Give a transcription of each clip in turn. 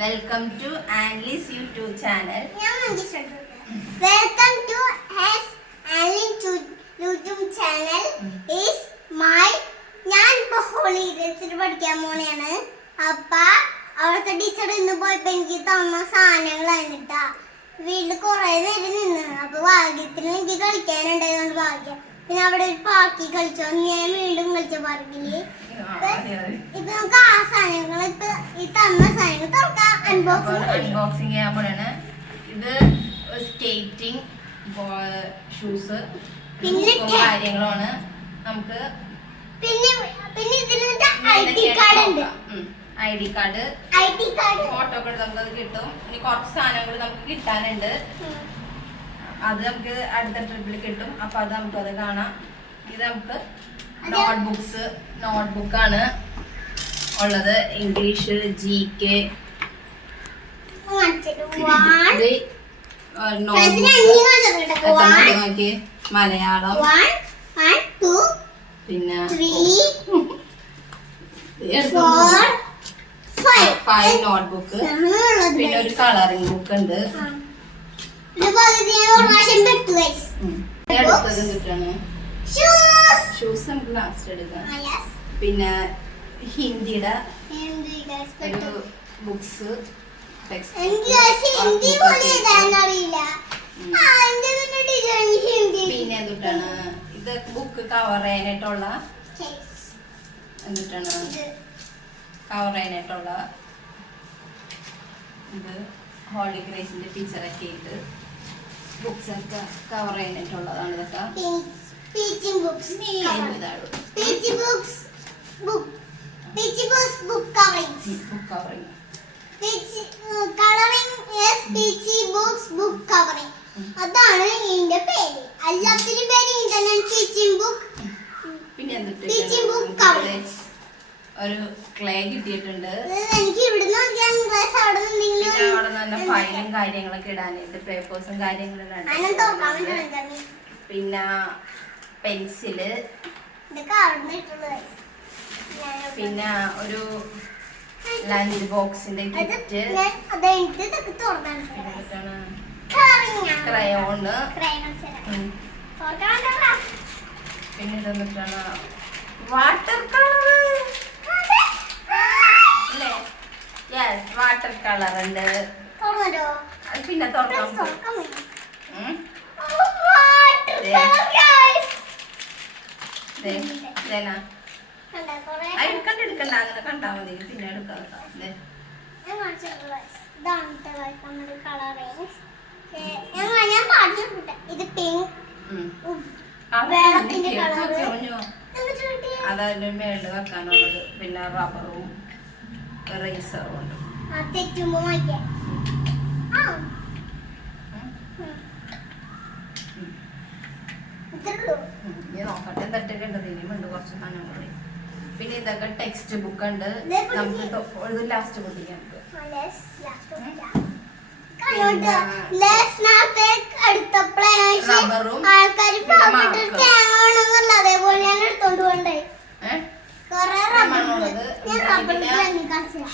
Welcome to ആൻലീസ് YouTube channel. Welcome to ആൻലീസ് YouTube channel. Is my ഞാൻ ഇപ്പോൾ ഹോളി ഡേസിൽ പഠിക്കാൻ പോണെയാണ്. അപ്പ അവിടുത്തെ ടീച്ചർ ഇന്ന് പോയപ്പോ എനിക്ക് തന്ന സാധനങ്ങളാണ് ട്ടാ. വീട്ടിൽ കുറെ നേരം നിന്ന്. അപ്പൊ ഭാഗ്യത്തിന് എനിക്ക് കളിക്കാനുണ്ടായതുകൊണ്ട് ഭാഗ്യം. പിന്നെ അവിടെ ഒരു പാർക്കി കളിച്ചോ. ഞാൻ വീണ്ടും കളിച്ച പാർക്കില്. ഇപ്പൊ നമുക്ക് ആ സാധനങ്ങൾ ഇപ്പൊ ഈ തന്ന സാധനങ്ങൾ തുറക്കാം. അൺബോക്സിംഗ് ചെയ്യാൻ പോണാണ്. ഇത് സ്കേറ്റിംഗ് ഷൂസ് പിന്നെ കാര്യങ്ങളാണ്. നമുക്ക് പിന്നെ ഇതിലൊരു ഐഡി കാർഡ് ഉണ്ട്. ഐഡി കാർഡ് ഫോട്ടോ ഒക്കെ നമുക്ക് കിട്ടും. ഇനി കുറച്ച് സാധനങ്ങൾ നമുക്ക് കിട്ടാനുണ്ട്. അത് നമുക്ക് അടുത്ത ട്രിപ്പിൽ കിട്ടും. അപ്പൊ അത് നമുക്ക് അത് കാണാം. ഇത് നമുക്ക് നോട്ട്ബുക്കാണ് ഉള്ളത്. ഇംഗ്ലീഷ്, GK, മലയാളം, പിന്നെ 5 നോട്ട്ബുക്ക്, പിന്നെ ഒരു കളറിംഗ് ബുക്ക് ഉണ്ട്. ഷൂസ് നമുക്ക് ലാസ്റ്റ് എടുക്കാം. പിന്നെ ഹിന്ദിയുടെ ഒരു ബുക്സ്, പിന്നെ എന്തിട്ടാണ് ഇത് ബുക്ക് കവർ ചെയ്യാനായിട്ടുള്ള എന്തിട്ടാണ് കവർ ചെയ്യാനായിട്ടുള്ള ഇത് ഹോളി ഗ്രേസിന്റെ പിക്ചറൊക്കെ ഇട്ട് ബുക്സ് ഒക്കെ കവർ ചെയ്യാനായിട്ടുള്ളതാണ്. ഇതൊക്കെ അതാണ് ഇതിന്റെ പേര്. എല്ലാത്തിനും പേര് പിന്നെ ഒരു ക്ലേ കിട്ടിയിട്ടുണ്ട്. എനിക്ക് ഇവിടുന്ന് അവിടെ തന്നെ ഫയലും കാര്യങ്ങളൊക്കെ ഇടാനായിട്ട് പേപ്പേഴ്സും കാര്യങ്ങളും പിന്നെ പെൻസില്, പിന്നെ ഒരു ലഞ്ച് ബോക്സിന്റെ കിറ്റ്, ക്രയോണ്, പിന്നെ ഇതെന്നിട്ടാണ് വാട്ടർ കളർ അല്ലേ? യെസ്, വാട്ടർ കളർ ഉണ്ട്. പിന്നെ തുറക്കാം. എടുക്കണ്ട, അങ്ങനെ കണ്ടാ മതി. പിന്നെ എടുക്കാം. ഇത് പിങ്ക്, അതതിന്റെ മേളിൽ വെക്കാനുള്ളത്. പിന്നെ റബ്ബറും റേസറും ഉണ്ട്. ഇനി നോക്കട്ടെ എന്തൊക്കെ ഉണ്ട്. ഇനിയുണ്ട് കുറച്ച് സാധനം കൂടി. പിന്നെ ഇതൊക്കെ ടെക്സ്റ്റ് ബുക്ക് ഉണ്ട്. നമുക്ക് ലാസ്റ്റ് പൊട്ടിക്കാം.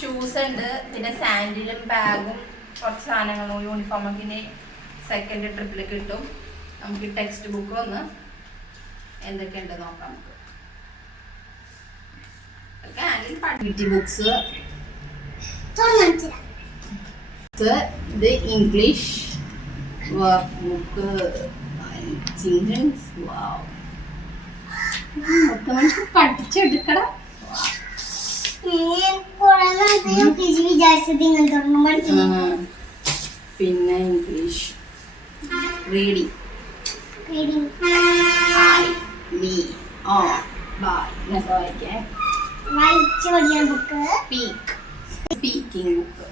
ഷൂസ് ഉണ്ട്, പിന്നെ സാൻഡിലും ബാഗും കുറച്ച് സാധനങ്ങളും യൂണിഫോം ഒക്കെ ഇനി സെക്കൻഡ് ട്രിപ്പിൽ കിട്ടും. നമുക്ക് ടെക്സ്റ്റ് ബുക്ക് ഒന്ന് എന്തൊക്കെയുണ്ട് നോക്കാം. നമുക്ക് ബുക്സ്, ഇത് ഇംഗ്ലീഷ് വർക്ക് ബുക്ക്, ചിൽഡ്രൻസ്. ഒക്കെ നമുക്ക് പഠിച്ചെടുക്കണം. പിന്നെ English reading, I, me, on, by എന്നൊക്കെ വായിക്കാൻ. സ്പീക്കിംഗ് ബുക്ക്,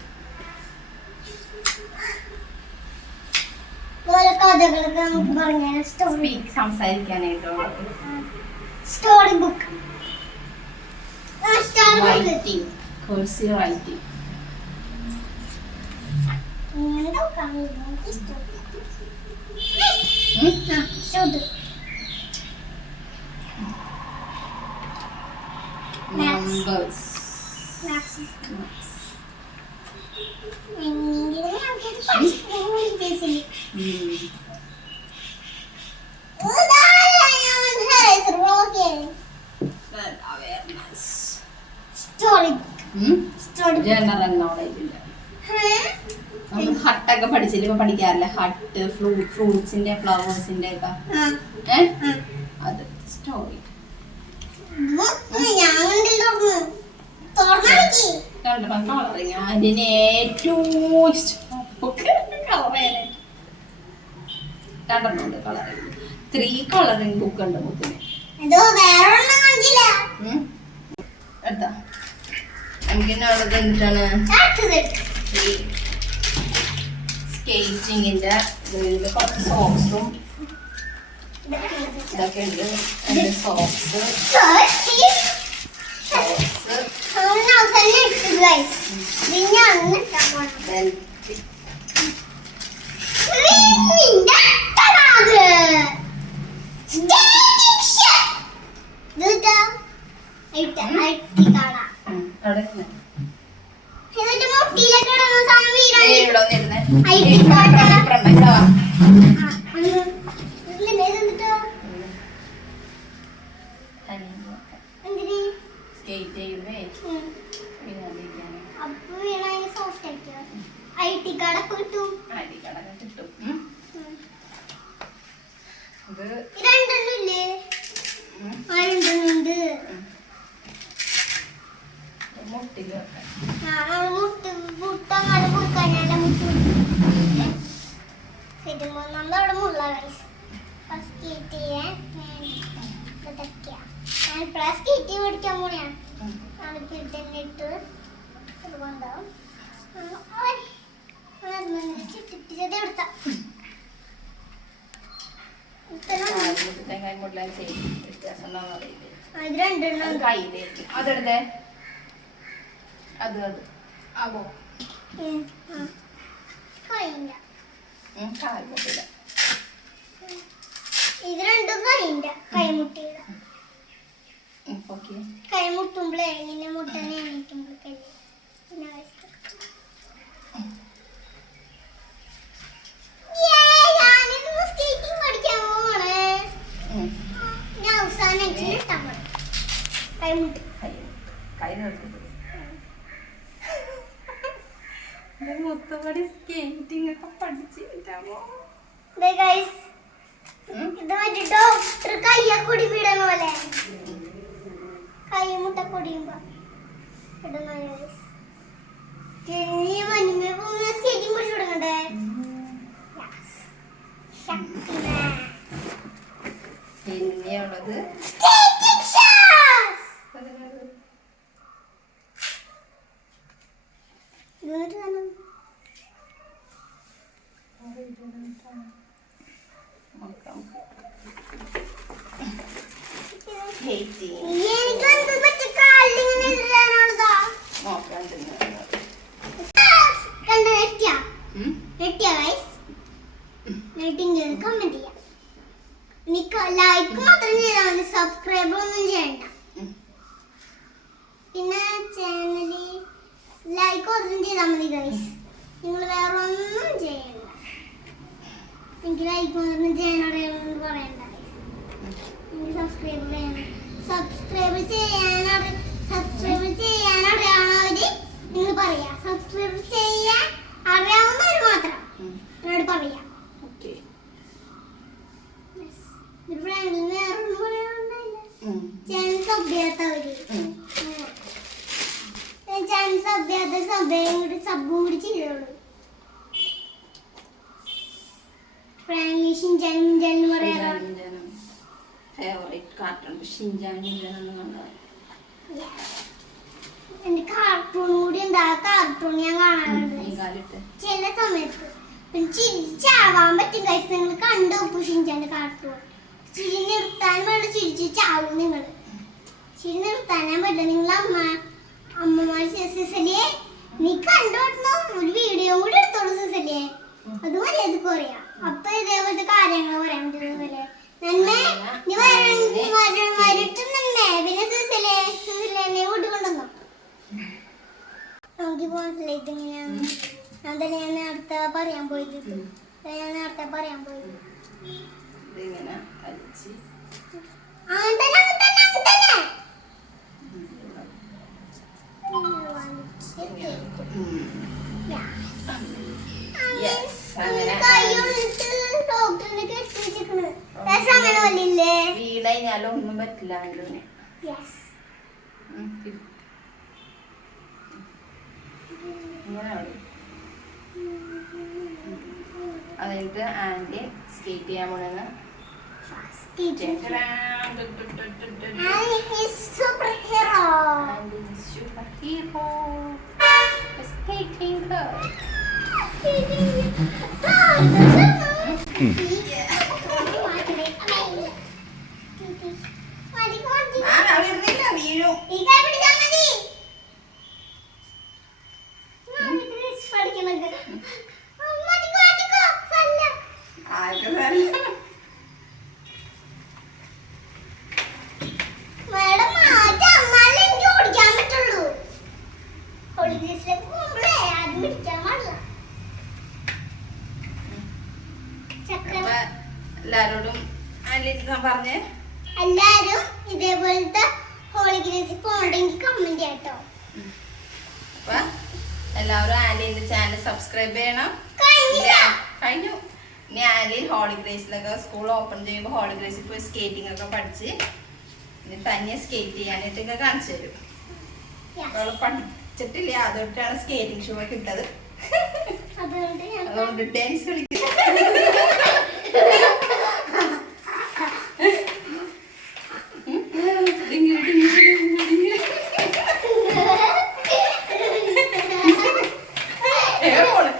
സംസാരിക്കാനായിട്ടുള്ള story book, writing, cursive writing. Numbers. General knowledge ഇല്ല. നമ്മൾ ഹട്ടൊക്കെ പഠിച്ചില്ല, ഇപ്പൊ പഠിക്കാറില്ല, ഹട്ട് ഫ്രൂട്ട്സിന്റെ ഫ്ലവേഴ്സിന്റെ ഒക്കെ അത് സ്റ്റോറി. കളറിങ് അതിന് ഏറ്റവും ഇഷ്ടം കണ്ടിട്ടുണ്ട്. കളറിങ് 3 കളറിങ് ബുക്ക് ഉണ്ട് മുത്തിന്. എടുത്താ നമുക്കിന്നുള്ളത് എന്താണ്? സ്കേറ്റിങ്ങിന്റെ കുറച്ച് സോക്സും ഇതൊക്കെ ഉണ്ട്. സോക്സ് സ്കേറ്റ് ചെയ്യുമ്പോ അതെടുത്തേ അത് ആവോ ഇത് രണ്ടും കൈമുട്ടിയുടെ കൈമുട്ടുമ്പോഴേ ഇങ്ങനെ മുട്ടനെ എണീറ്റുമ്പോഴേ മൊത്തപടി സ്കേറ്റിംഗ് ഒക്കെ പഠിച്ചിട്ടാമോ? ഇത് മറ്റേ ഡോക്ടർ കയ്യക്കൊടി വിടണ പോലെ കൈമുട്ട കൊടിയുമ്പോ ഇടുന്ന സ്കേറ്റിംഗ് പഠിച്ചു വിടണ്ടേ? പിന്നെയുള്ളത് ലൈക്ക് മാത്രം ചെയ്താൽ മതി, സബ്സ്ക്രൈബ് ഒന്നും ചെയ്യണ്ട. പിന്നെ ചാനലിൽ ലൈക്ക് മാത്രം ചെയ്താൽ മതി ഗൈസ്, നിങ്ങൾ വേറെ ഒന്നും ചെയ്യണ്ട. എനിക്ക് ലൈക്ക് മാത്രം ചെയ്യാനറിയാമെന്ന് പറയണ്ട. എനിക്ക് സബ്സ്ക്രൈബ് ചെയ്യണം. സബ്സ്ക്രൈബ് ചെയ്യാനറിയാവുന്നവര് നിങ്ങൾ പറയാ. സബ്സ്ക്രൈബ് ചെയ്യാൻ അറിയാവുന്നവർ മാത്രം എന്നോട് പറയാം. എന്റെ കാർട്ടൂൺ കൂടി എന്താ കാർട്ടൂൺ ഞാൻ കാണാറുണ്ട് ചില സമയത്ത്. പിന്നെ ചിരിച്ചാവാൻ പറ്റും കഴിച്ച് നിങ്ങൾ കണ്ടു ഷിൻചാന്റെ കാർട്ടൂൺ. ചിരി നിർത്താൻ വേണ്ട, ചിരിച്ച് ചാവും നിങ്ങൾ. ചിരി നിർത്താനാ പറ്റില്ല. നിങ്ങൾ അമ്മമാർ സിസലിയെ നീ കണ്ടോട്ടുന്ന ഒരു വീഡിയോ കൂടി എടുത്തോളൂ സിസലിയെ, അത് മര്യാദ പറയാ. അപ്പൊ ഇതേപോലത്തെ കാര്യങ്ങൾ പറയാൻ പറ്റുന്നതുപോലെ നീ വരട്ടുന്നുണ്ടേ. പിന്നെ സിസലിയെ വീട്ടിൽ കൊണ്ടുവന്നോ? നമുക്ക് മനസ്സിലായി ഇതെങ്ങനെയാണ്. അതല്ലേ ഞാൻ നേരത്തെ പറയാൻ പോയത്. ഇതിങ്ങനെ അടിച്ച് അങ്ങനെ Yes, അങ്ങനെ വീട് കഴിഞ്ഞാലും ഒന്നും പറ്റില്ല അതിന്. ഇങ്ങനെ മതി. അതായത് ആൻറ്റി സ്കേറ്റ് ചെയ്യാൻ പോണെന്ന് സൂപ്പർ ഹീറോ സ്കേറ്റിംഗ് വീഴും. എല്ലാരോടും പറഞ്ഞേ എല്ലാരും ഇതേപോലത്തെ ഹോളിഗ്രേസിൽ പോണ്ടെങ്കിൽ കമന്റ് ചെയ്യട്ടോ. അപ്പൊ എല്ലാവരും ആലിന്റെ ചാനൽ സബ്സ്ക്രൈബ് ചെയ്യണം. കഴിഞ്ഞു. ഇനി ആലി ഹോളിഗ്രേസിലൊക്കെ സ്കൂൾ ഓപ്പൺ ചെയ്യുമ്പോൾ ഹോളിഗ്രേസിൽ പോയി സ്കേറ്റിംഗ് ഒക്കെ പഠിച്ച് ഇനി തന്നെ സ്കേറ്റ് ചെയ്യാനായിട്ടൊക്കെ കാണിച്ചു തരും. അവള് പഠിച്ചിട്ടില്ല, അതുകൊണ്ടാണ് സ്കേറ്റിംഗ് ഷൂ ഒക്കെ ഇട്ടത്. അതുകൊണ്ട് ഡാൻസ് കളിക്കും. പോണ്